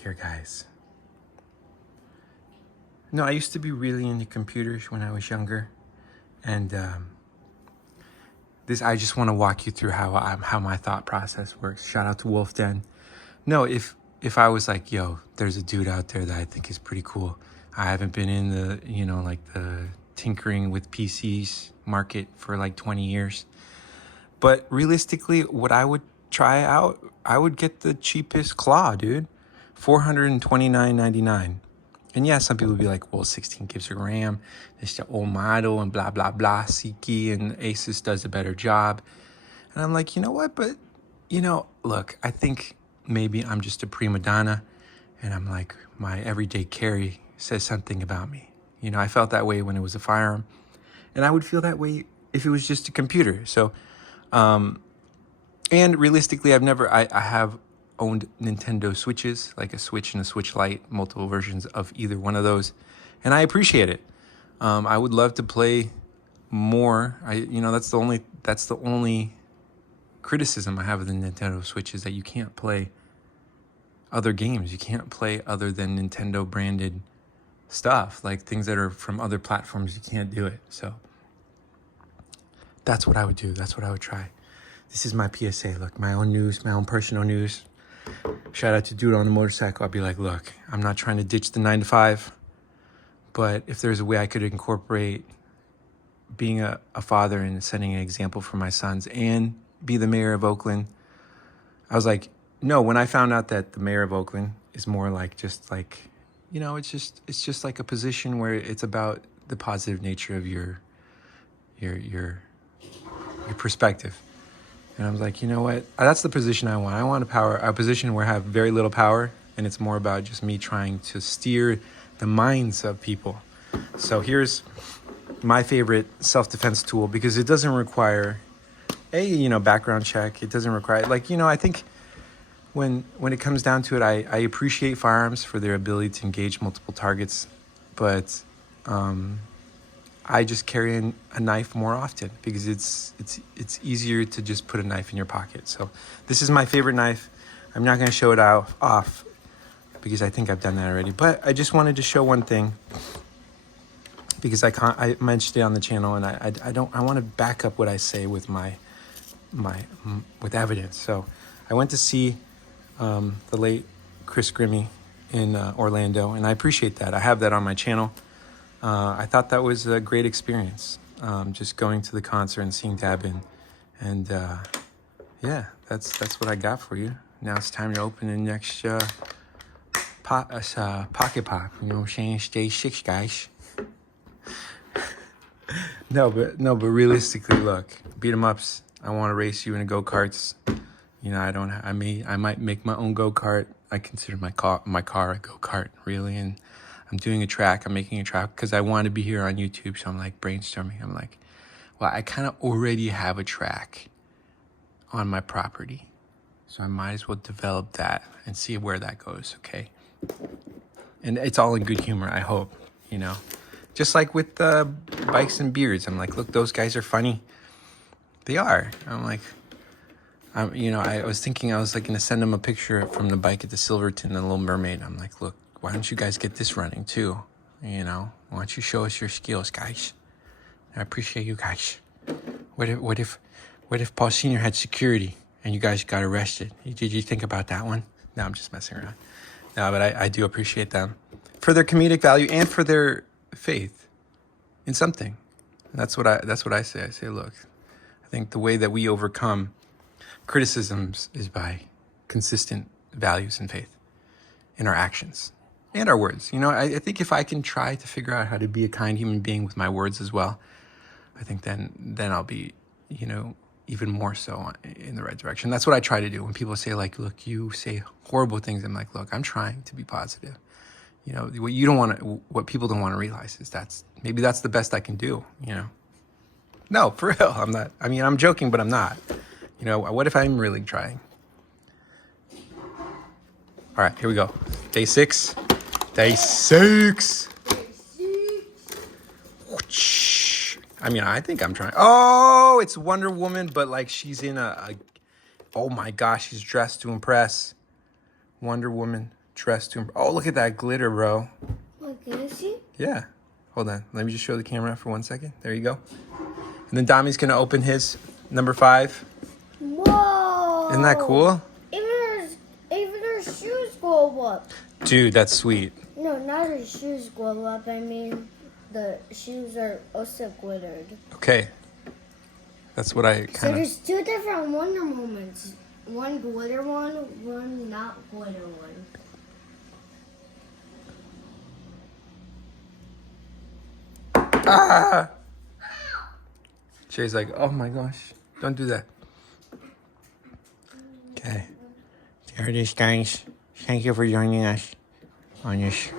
here, guys. No, I used to be really into computers when I was younger, and I just want to walk you through how my thought process works. Shout out to Wolf Den. No, if I was like, yo, there's a dude out there that I think is pretty cool. I haven't been in the, like the tinkering with PCs market for like 20 years. But realistically, what I would try out, I would get the cheapest Claw, dude. $429.99. And yeah, some people would be like, well, 16 gigs of RAM, it's the old model and blah, blah, blah. Seiki and Asus does a better job. And I'm like, you know what? But, look, I think maybe I'm just a prima donna. And I'm like, my everyday carry says something about me. I felt that way when it was a firearm. And I would feel that way if it was just a computer. So, and realistically, I have owned Nintendo Switches, like a Switch and a Switch Lite, multiple versions of either one of those, and I appreciate it. I would love to play more. That's the only criticism I have of the Nintendo Switch is that you can't play other games. You can't play other than Nintendo branded stuff, like things that are from other platforms. You can't do it. So that's what I would do. That's what I would try. This is my PSA. Look, my own news, my own personal news. Shout out to Dude on the Motorcycle. I'd be like, look, I'm not trying to ditch the 9 to 5, but if there's a way I could incorporate being a father and setting an example for my sons and be the mayor of Oakland, I was like, no, when I found out that the mayor of Oakland is more like just like, it's just like a position where it's about the positive nature of your perspective. And I was like, you know what? That's the position I want. I want a position where I have very little power, and it's more about just me trying to steer the minds of people. So here's my favorite self-defense tool, because it doesn't require a background check. It doesn't require I think when it comes down to it, I appreciate firearms for their ability to engage multiple targets, but I just carry a knife more often because it's easier to just put a knife in your pocket. So this is my favorite knife. I'm not going to show it off because I think I've done that already. But I just wanted to show one thing because I mentioned it on the channel, and I want to back up what I say with with evidence. So I went to see the late Chris Grimmy in Orlando, and I appreciate that. I have that on my channel. I thought that was a great experience, just going to the concert and seeing Dabin. And yeah, that's what I got for you. Now it's time to open the next pocket pop. You know what I'm saying? Stay 6, guys. No, but realistically, look, beat 'em ups. I want to race you in a go-karts. I might make my own go-kart. I consider my car a go-kart, really, and I'm doing a track. I'm making a track because I want to be here on YouTube. So I'm like brainstorming. I'm like, well, I kind of already have a track on my property. So I might as well develop that and see where that goes, okay? And it's all in good humor, I hope, Just like with bikes and beards. I'm like, look, those guys are funny. They are. I'm like, I was thinking I was like going to send them a picture from the bike at the Silverton and Little Mermaid. I'm like, look, why don't you guys get this running too? Why don't you show us your skills, guys? I appreciate you guys. What if Paul Sr. had security and you guys got arrested? Did you think about that one? No, I'm just messing around. No, but I do appreciate them for their comedic value and for their faith in something. That's what I say. I say, look, I think the way that we overcome criticisms is by consistent values and faith in our actions and our words. I think if I can try to figure out how to be a kind human being with my words as well, I think then I'll be, even more so in the right direction. That's what I try to do. When people say like, look, you say horrible things, I'm like, look, I'm trying to be positive. What people don't want to realize is maybe that's the best I can do, No, for real, I'm not. I mean, I'm joking, but I'm not. What if I'm really trying? All right, here we go. Day 6. Day 6. I think I'm trying. Oh, it's Wonder Woman, but like she's in oh my gosh, she's dressed to impress. Wonder Woman dress to him. Oh, look at that glitter, bro. Look, can you see? Yeah. Hold on. Let me just show the camera for 1 second. There you go. And then Dami's gonna open his number 5. Whoa! Isn't that cool? Even her shoes go up. Dude, that's sweet. No, not her shoes go up. I mean, the shoes are also glittered. Okay. That's what I So kind of... there's 2 different Wonder Moments. One glitter one not glitter one. Ah! Jay's like, oh my gosh, don't do that. Okay. There it is, guys. Thank you for joining us on this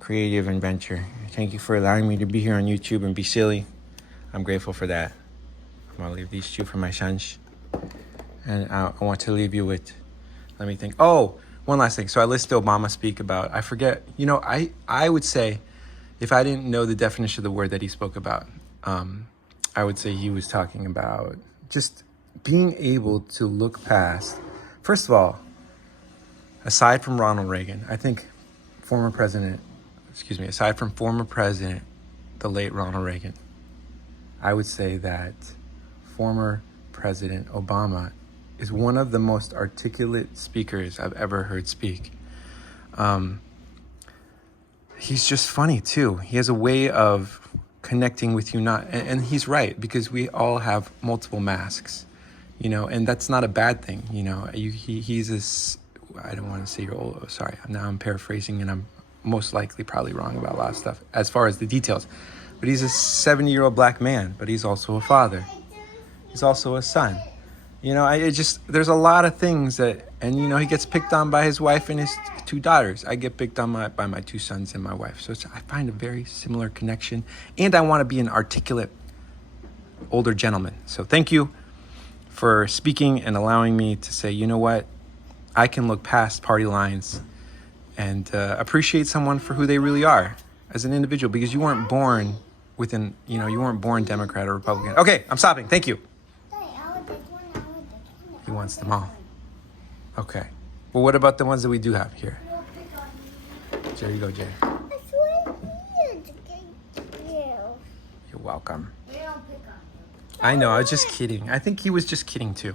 creative adventure. Thank you for allowing me to be here on YouTube and be silly. I'm grateful for that. I'm gonna leave these 2 for my sons. And I want to leave you with, let me think. Oh, one last thing. So I listened to Obama speak about, I forget, you know, I would say, if I didn't know the definition of the word that he spoke about, I would say he was talking about just being able to look past. First of all, aside from Ronald Reagan, I think aside from former president, the late Ronald Reagan, I would say that former President Obama is one of the most articulate speakers I've ever heard speak. He's just funny too. He has a way of connecting with you, and he's right, because we all have multiple masks, you know, and that's not a bad thing, you know. He's this, I don't want to say you're old, sorry, now I'm paraphrasing and I'm most likely probably wrong about a lot of stuff as far as the details, but he's a 70-year-old black man, but he's also a father. He's also a son. You know, there's a lot of things that, and you know, he gets picked on by his wife and his 2 daughters. I get picked on by my 2 sons and my wife. So I find a very similar connection, and I want to be an articulate older gentleman. So thank you for speaking and allowing me to say, you know what, I can look past party lines and appreciate someone for who they really are as an individual, because you weren't born you weren't born Democrat or Republican. Okay, I'm stopping. Thank you. He wants them all. Okay. Well, what about the ones that we do have here? There you go, Jay. That's what I needed to get you. You're welcome. We don't pick on you. I know, I was just kidding. I think he was just kidding too.